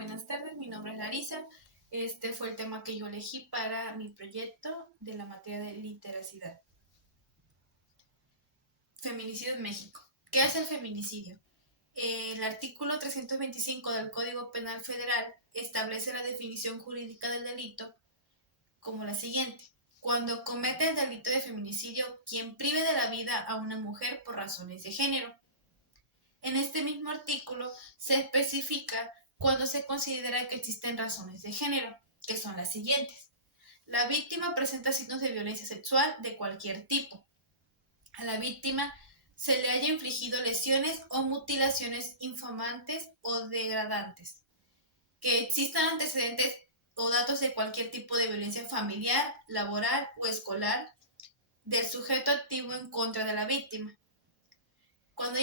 buenas tardes. Mi nombre es Larisa. Este fue el tema que yo elegí para mi proyecto de la materia de literacidad. Feminicidio en México. ¿Qué es el feminicidio? El artículo 325 del Código Penal Federal establece la definición jurídica del delito como la siguiente: cuando comete el delito de feminicidio quien prive de la vida a una mujer por razones de género. En este mismo artículo se especifica cuando se considera que existen razones de género, que son las siguientes. La víctima presenta signos de violencia sexual de cualquier tipo. A la víctima se le haya infligido lesiones o mutilaciones infamantes o degradantes. Que existan antecedentes o datos de cualquier tipo de violencia familiar, laboral o escolar del sujeto activo en contra de la víctima. Cuando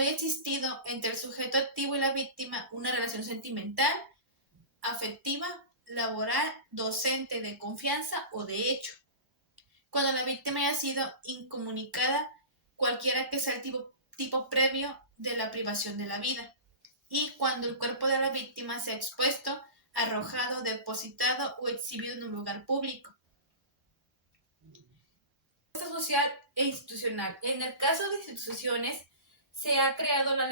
haya existido entre el sujeto activo y la víctima una relación sentimental, afectiva, laboral, docente, de confianza o de hecho. Cuando la víctima haya sido incomunicada, cualquiera que sea el tipo previo de la privación de la vida. Y cuando el cuerpo de la víctima sea expuesto, arrojado, depositado o exhibido en un lugar público. Social e institucional. En el caso de instituciones, se ha creado la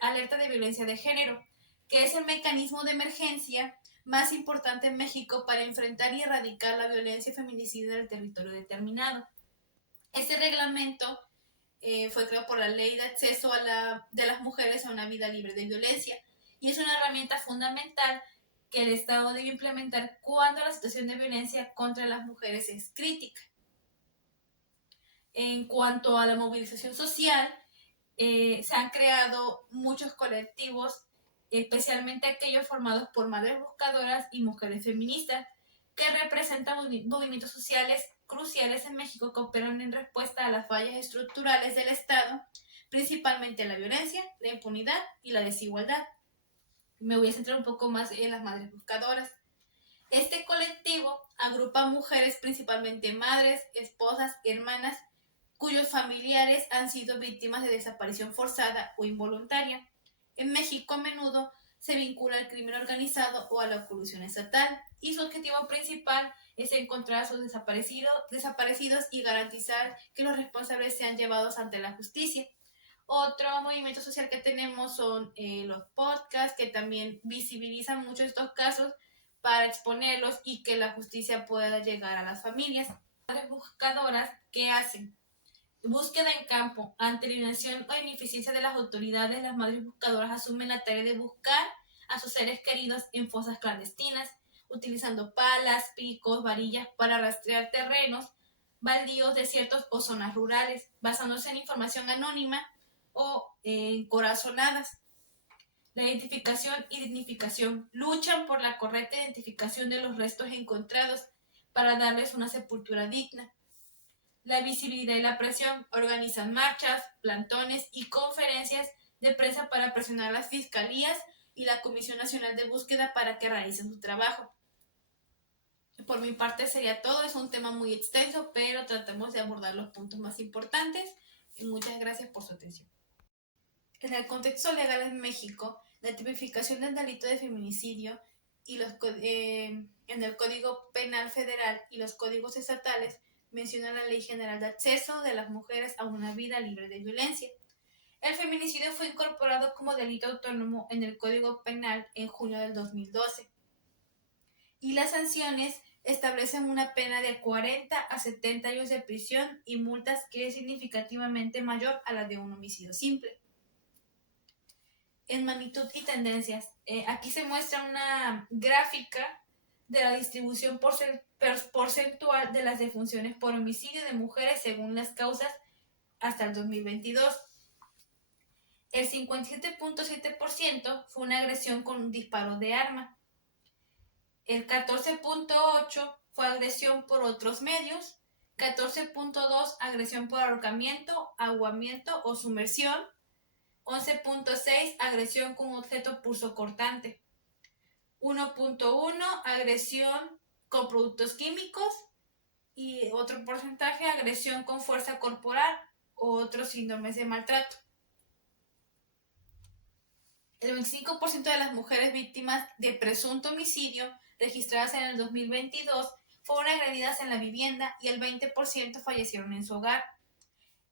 alerta de violencia de género, que es el mecanismo de emergencia más importante en México para enfrentar y erradicar la violencia feminicida del territorio determinado. Este reglamento fue creado por la Ley de Acceso de las Mujeres a una Vida Libre de Violencia y es una herramienta fundamental que el Estado debe implementar cuando la situación de violencia contra las mujeres es crítica. En cuanto a la movilización social, se han creado muchos colectivos, especialmente aquellos formados por madres buscadoras y mujeres feministas, que representan movimientos sociales cruciales en México que operan en respuesta a las fallas estructurales del Estado, principalmente la violencia, la impunidad y la desigualdad. Me voy a centrar un poco más en las madres buscadoras. Este colectivo agrupa mujeres, principalmente madres, esposas, hermanas, cuyos familiares han sido víctimas de desaparición forzada o involuntaria. En México a menudo se vincula al crimen organizado o a la colusión estatal y su objetivo principal es encontrar a sus desaparecidos y garantizar que los responsables sean llevados ante la justicia. Otro movimiento social que tenemos son los podcasts, que también visibilizan mucho estos casos para exponerlos y que la justicia pueda llegar a las familias. Las buscadoras, ¿qué hacen? Búsqueda en campo. Ante la inacción o ineficiencia de las autoridades, las madres buscadoras asumen la tarea de buscar a sus seres queridos en fosas clandestinas, utilizando palas, picos, varillas para rastrear terrenos, baldíos, desiertos o zonas rurales, basándose en información anónima o corazonadas. La identificación y dignificación. Luchan por la correcta identificación de los restos encontrados para darles una sepultura digna. La visibilidad y la presión. Organizan marchas, plantones y conferencias de prensa para presionar a las fiscalías y la Comisión Nacional de Búsqueda para que realicen su trabajo. Por mi parte sería todo. Es un tema muy extenso, pero tratemos de abordar los puntos más importantes y muchas gracias por su atención. En el contexto legal en México, la tipificación del delito de feminicidio y en el Código Penal Federal y los códigos estatales menciona la Ley General de Acceso de las Mujeres a una Vida Libre de Violencia. El feminicidio fue incorporado como delito autónomo en el Código Penal en junio del 2012. Y las sanciones establecen una pena de 40 a 70 años de prisión y multas que es significativamente mayor a la de un homicidio simple. En magnitud y tendencias. Aquí se muestra una gráfica de la distribución porcentual de las defunciones por homicidio de mujeres según las causas hasta el 2022. El 57.7% fue una agresión con un disparo de arma. El 14.8% fue agresión por otros medios. 14.2% agresión por ahorcamiento, ahuamiento o sumersión. 11.6 agresión con objeto punzocortante. 1.1 agresión con productos químicos y otro porcentaje agresión con fuerza corporal o otros síndromes de maltrato. El 25% de las mujeres víctimas de presunto homicidio registradas en el 2022 fueron agredidas en la vivienda y el 20% fallecieron en su hogar.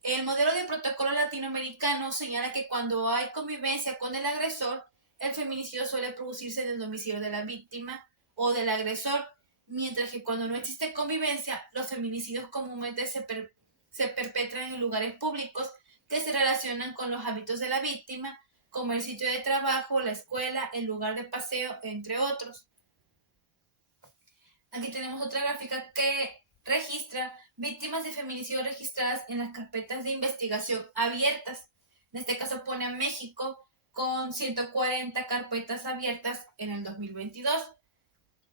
El modelo de protocolo latinoamericano señala que cuando hay convivencia con el agresor, el feminicidio suele producirse en el domicilio de la víctima o del agresor, mientras que cuando no existe convivencia, los feminicidios comúnmente se perpetran en lugares públicos que se relacionan con los hábitos de la víctima, como el sitio de trabajo, la escuela, el lugar de paseo, entre otros. Aquí tenemos otra gráfica que registra víctimas de feminicidio registradas en las carpetas de investigación abiertas. En este caso pone a México con 140 carpetas abiertas en el 2022,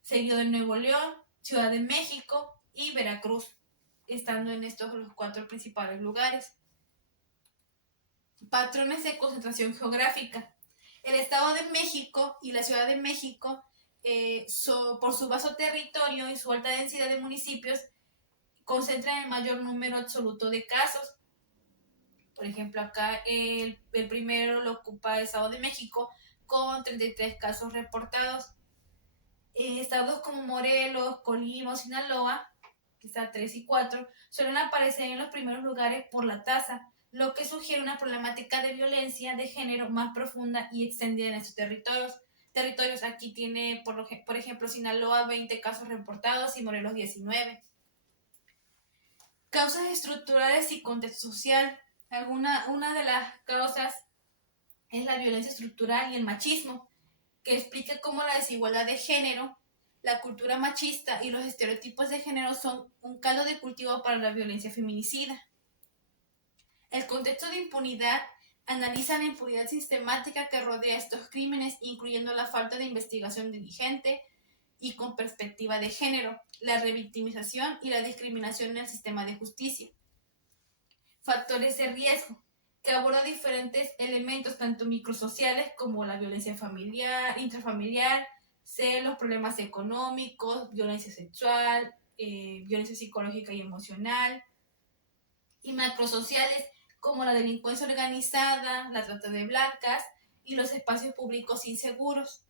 seguido de Nuevo León, Ciudad de México y Veracruz, estando en estos los 4 principales lugares. Patrones de concentración geográfica. El Estado de México y la Ciudad de México, por su vasto territorio y su alta densidad de municipios, concentran el mayor número absoluto de casos. Por ejemplo, acá el primero lo ocupa el Estado de México con 33 casos reportados. Estados como Morelos, Colima o Sinaloa, que está 3 y 4, suelen aparecer en los primeros lugares por la tasa, lo que sugiere una problemática de violencia de género más profunda y extendida en estos territorios. Aquí tiene, por ejemplo, Sinaloa 20 casos reportados y Morelos 19. Causas estructurales y contexto social. Una de las causas es la violencia estructural y el machismo, que explica cómo la desigualdad de género, la cultura machista y los estereotipos de género son un caldo de cultivo para la violencia feminicida. El contexto de impunidad analiza la impunidad sistemática que rodea estos crímenes, incluyendo la falta de investigación diligente y con perspectiva de género, la revictimización y la discriminación en el sistema de justicia. Factores de riesgo, que aborda diferentes elementos, tanto microsociales como la violencia familiar, intrafamiliar, celos, problemas económicos, violencia sexual, violencia psicológica y emocional, y macrosociales como la delincuencia organizada, la trata de blancas y los espacios públicos inseguros.